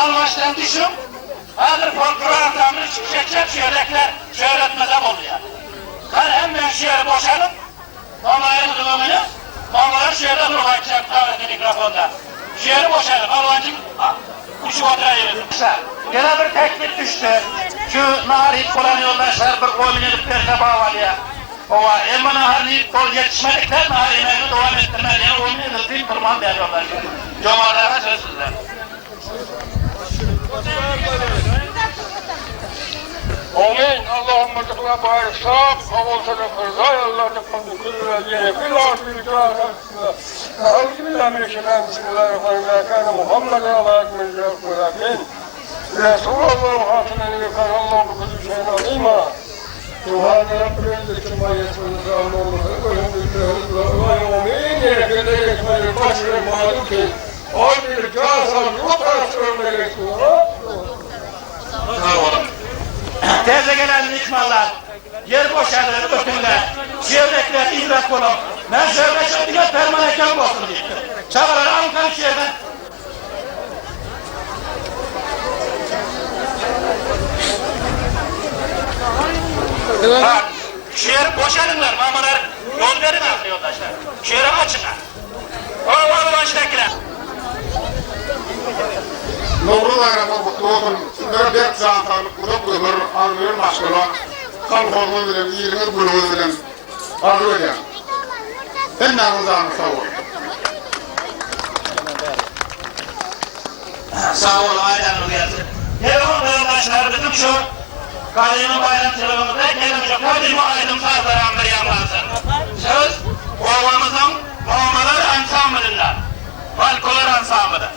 Almaçtan düşüm, hazır folklorantamını çıkacak şöhretler, şöhretmeden oluyor. Ben hemen şehri boşalım, Mamaya'nın durumunu, Mama'lar şehirde durmayacak daveti mikrofonda. Şehri boşalım, Almancık kuşu oturayım. Gene bir teklif düştü, şu naharip olan yoldaşlar bir koyun edip derse bağvalıya. Ova, elma naharlayıp kol yetişmedikler, naharimeni devam ettirmeliye, koyun edildiğim durman diyorlar. Comarlara sözsüzler. Amin. Allahümme tıkla bari sağ, kavolsana fırzay, Allah'ta kandı kırılar yine, billah billah, Euzubillahimineşşeytanirracim, bismillahirrahmanirrahim, kana Muhammeden Allah'a ekmel zevkulakin, Resulallah'ın hatinen yukan Allah'ın bu kızı şeyin alima, Subhane Rabbim zikirma yetmeni zâlûmû, Amin, yerekede geçmeli başarı mağluki, Amin, kâsal, yok arasını gerekiyor. Sağ olun. Teze gelen nikmalar, yer boşalır, ötünler, çevrekler, idrak olun. Ben şöyle şöyle permaneken olsun diye. Çağırır, Ankara şehirden. Bak, şehir boşalınlar, mamalar yol verin artık yoldaşlar. Şehri açınlar. Oğlan baştakiler. Novruz ayına mutlu olsun. Sizlere bir cantanlık kurup ömür arzuyor başkalar. Kalkonu bilen, iyiliğiniz bulunuz bilen arzu eden. Benden uzağını sağ olun. Sağ olun, aynen gelsin. Telefon yoldaşlar bizim şu Kadı'nın bayram telefonunda gelmiş. Kadı'nın aydın sağlarında yanlansın. Söz, ovamızın mamalar ansamblından. Balkolar ansamblından.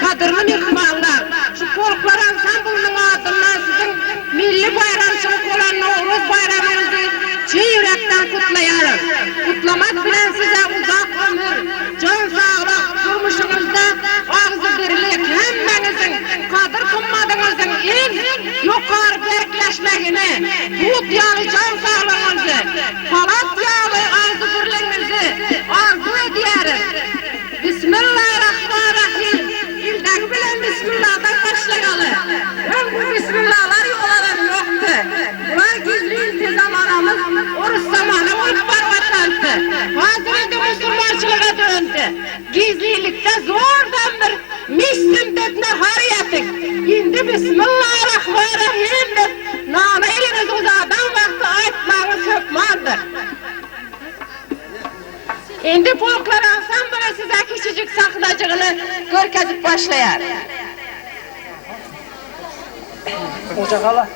Kadırlı mihmanlar, şu folklor ansambulunun adından sizin milli bayramçılık olan Novruz bayramınızı çiğ yürekten kutlayarım. Kutlamak bilen size uzak ömür, can sağlık, durmuşunuzda ağzı birlik, hemmenizin kadır kımmadığınızın en yukarı berkleşmegini, bu diyalı can sağlığınızı, palat diyalı ağzı birliğinizi arzu ediyorum. Bismillahirrahmanirrahim. İlden bilen Bismillah'dan başlayalım. Ben bu Bismillah'lar yolaları yoktu. Bunlar gizli intizam anamız, oruç zamanı olup barbatandı. Hazreti Müslümançılığa döndü. Gizlilikte zordan bir Müslüm dedine hariyetik. Şimdi Bismillahirrahmanirrahim deyip nane eliniz uzadan vakti ayetlerini sökmandır. Şimdi folklor ansamblı size küçücük sahnacığını görkezip başlayar. Ocak hala.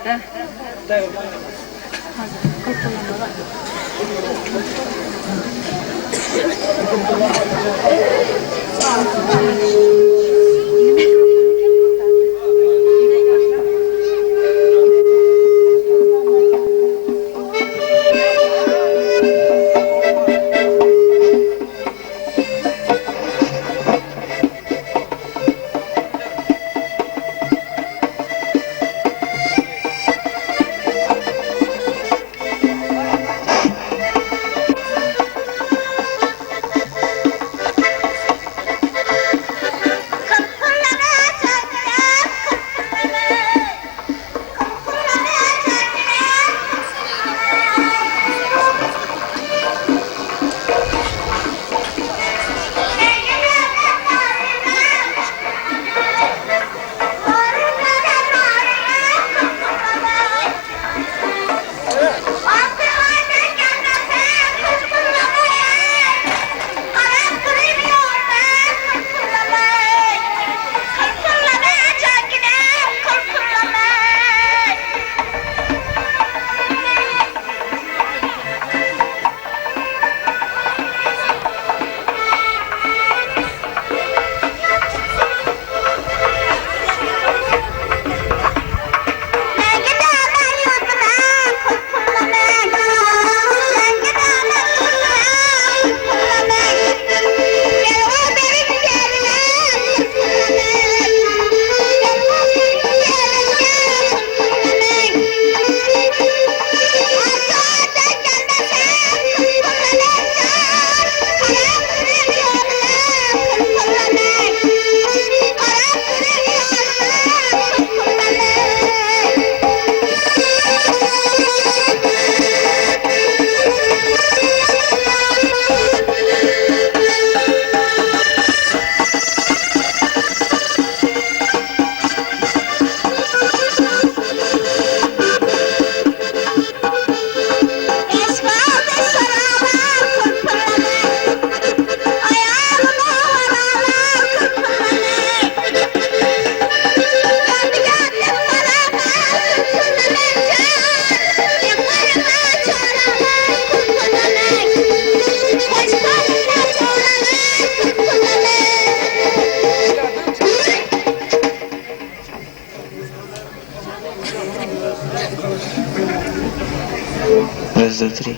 Раз, два, три.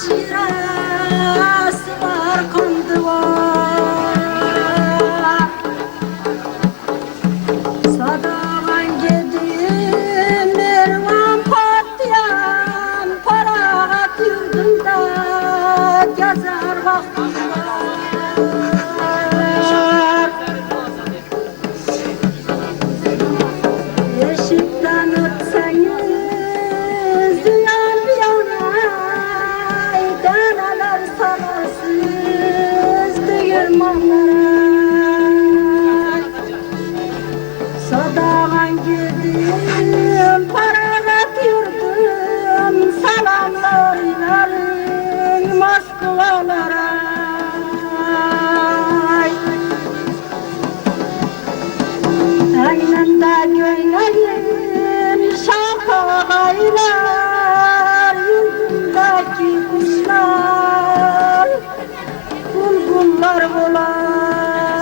şirası var kondu var Sadavan gedim mervan patlayan Paragat yurdumda gezer vaktim var Eşikten ötseniz yan yana Deneler salarsız değirmanlara Sadavan girdim paragat yurdum Salamlar inerim Moskvalara Eynimde gönlerim şafakaylar Yüzümdeki kuşlar bulbullar bular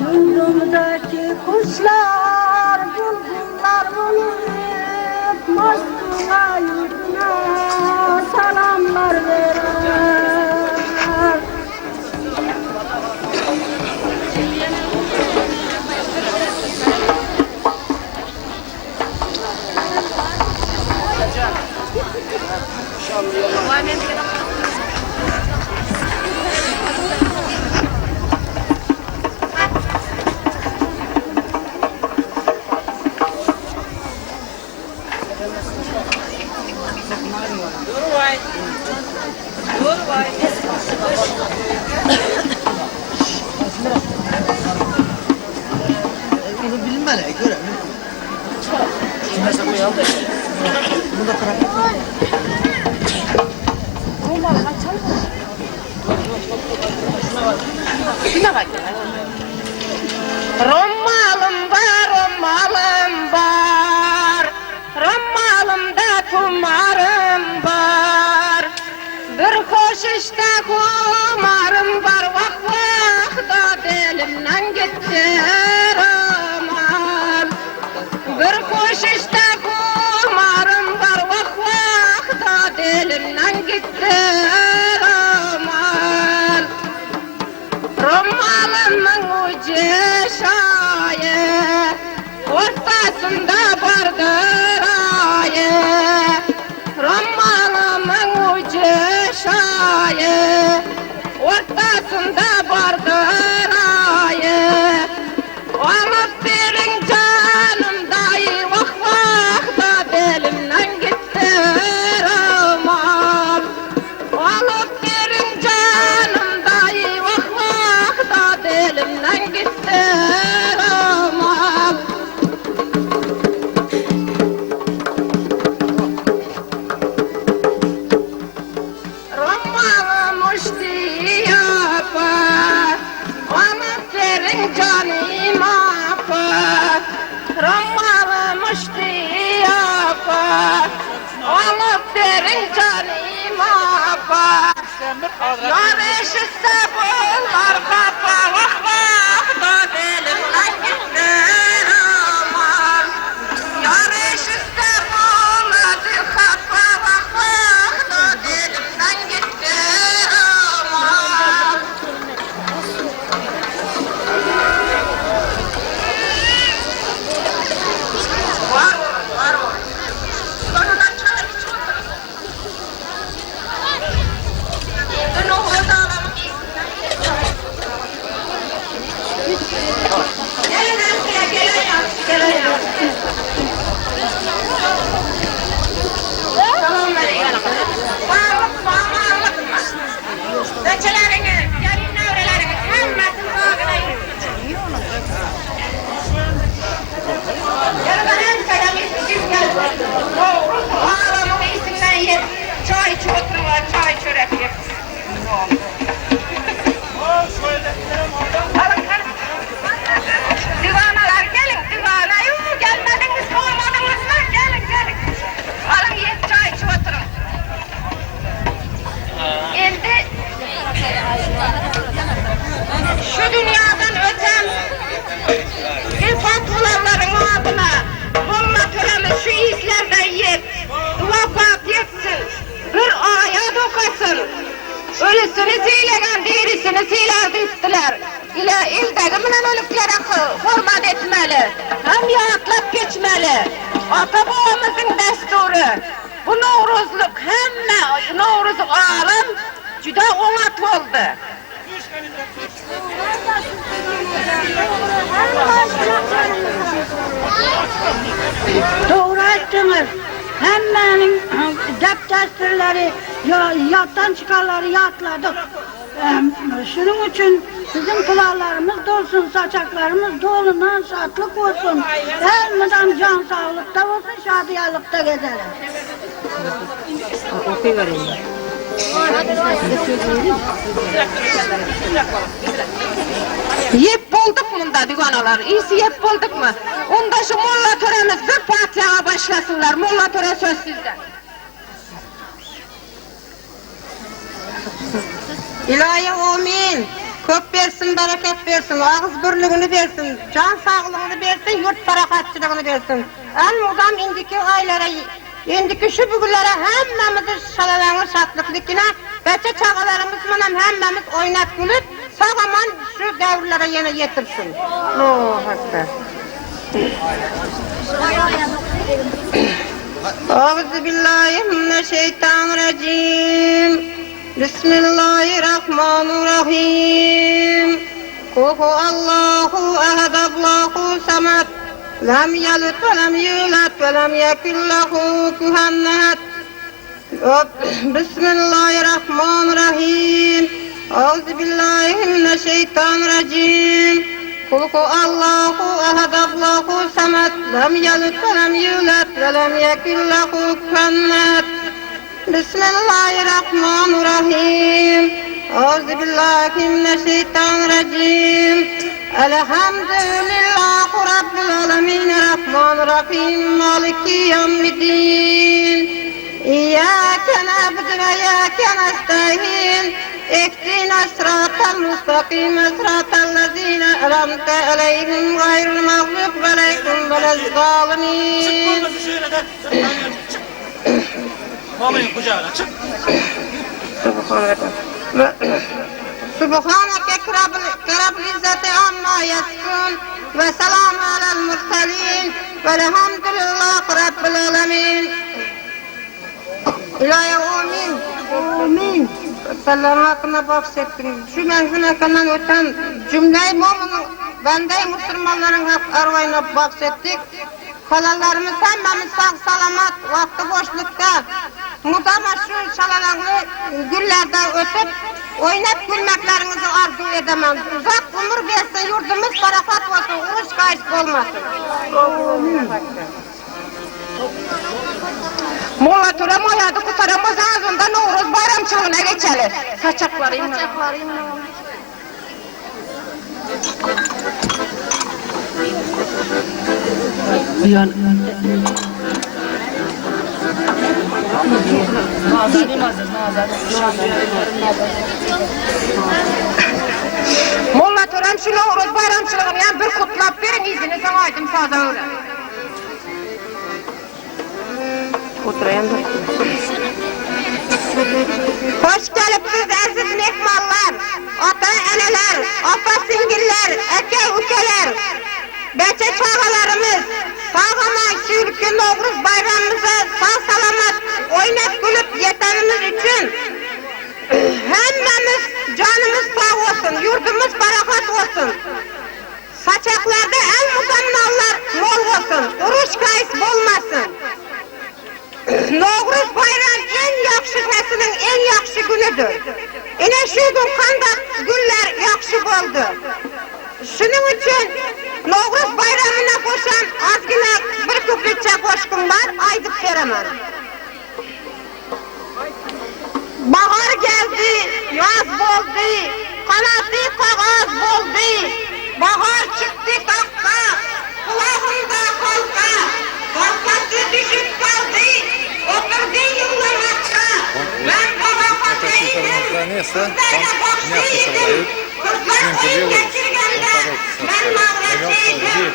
Yüzümdeki kuşlar bulbullar bulup Moskva yurduna salamlar verir Rommalım var, rommalımda tumarım var. Bir hoş işte kumarım var, vah vah da dilimden gitti romal. Bir hoş işte kumarım var, vah vah da dilimden gitti romal. Romalımın ucu şaye, ortasında bardır ayı. Romalımın ucu şaye, ortasında bardır ayı. Alıp verin canım dayı, vah vah da belimden gitti romal. Alıp verin canım dayı, vah vah da belimden gitti romal. Romalım uçtu yapar, alıp verin canım apar. Romalım uçtu yapar, alıp verin canım apar. Yar eşitse bunlar kapa, vah vah da belimden gitti romal. Yar eşitse bunlar kapa, vah vah da belimden gitti romal. Var var. Sonunda çay içiyorlar. Dün o hırdalarım Ölüsünü seyleyen dirisini seyler deyiptiler. İle ildeki bilen ölüklere hürmet etmeli. Hem yağıtlap geçmeli. Ata babamızın desturu. Bu Novruzluk hemme Novruzluk alem juda oňatly oldu. Doğru ettiniz. Hemmenin deptestirleri, yattan çıkarları yatladık. Şunun için bizim kulaklarımız dolsun, saçaklarımız dolunan şatlık olsun. Elmeden can sağlıkta olsun, şadiyalıkta gezelim. Yep bulduk munda divanalar, iyisi yep bulduk mu? Onda şu molla töremiz bir Fatiha başlasınlar, molla töre söz sizden. İlahi amin. Köp versin, bereket versin, ağız birligini versin, can sağlığını versin, yurt farakatçılığını versin. En mudam indiki aylara, indiki şu bugünlere hemmemizi şalalanır şatlıklıkine, beçe çağalarımız manam hemmemiz oynat gülüp, sağaman şu devrlere yine yetirsin. Allahu Ekber. Euzubillahimineşşeytanirracim. Bismillahirrahmanirrahim. Kul huvallahu ehad, Allahu samed. Lem yelid ve lem yulad ve lem yekun lehu kufuven ehad. Bismillahirrahmanirrahim. Euzubillahimineşşeytanirracim. Kul huvallahu ehad, Allahu samed. Lem yelid ve lem yulad ve lem yekun lehu kufuven ehad. Bismillahirrahmanirrahim. Euzubillahimineşşeytanirracim. Elhamdülillahi Rabbil alemin. Rahmanirrahim. Maliki yevmiddin. İyyâke na'budu ve iyyâke nestaîn. İhdina sıratal mustakim. Sıratal lezîne en'amte aleyhim gayril mağdûbi aleyhim velezzâlimin. Muhammed'in kucağına çık. Subhaneke Rabbil izzeti amma yasifun ve selamun alel murselin velhamdülillahi Rabbil alemin. İlahi amin. Amin. Sallallahu hakkında bahsettin. Şu menzun hakkından öten cümleyi mu'minin, bende Müslümanların arvayına bahsettik. Kalanlarımız hemmemiz sağ salamat, vakti boşlukta, mudama şu şalalanlı güllerde ötüp, oynap gülmeklerinizi arzu edemem. Uzak ömür versin, yurdumuz barakat olsun, uğuş kayıp olmasın. Molla töre moyadı kutaramaz ağzında Novruz bayram çağına geçelim. Saçaklarıyım. Molla törem şu Novruz bayramçılığını yani bir kutlap verin izninizden aydım sağda öyle. Oturayım da. Hoş gelipsiz aziz mehmanlar, ata eneler, apa singiller, eke ukeler, beçe çağalarımız, sağaman şülkü Novruz bayramımıza sağ salamat oynat gülüp yetenimiz için hemmemiz canımız sağ olsun, yurdumuz barakat olsun. Saçaklarda el muzamnallar mol olsun, uruş kayıs olmasın. Novruz bayram en yakşı fesinin en yakşı günüdür. Yine şu gün kandak günler yakşı oldu. Şunun için Novruz bayramına koşan azgına bir küplükçe koşkun var, aydık veremem. Bahar geldi, yaz oldu, kanatı kağız oldu. Bahar çıktı kakka, kulağında kolka, kolkası düşüp kaldı. Oturdu yıllarca, ben baba fakirdim, kızlara bakşıydım, kızlar koyun geçirgende, ben mağracıydım,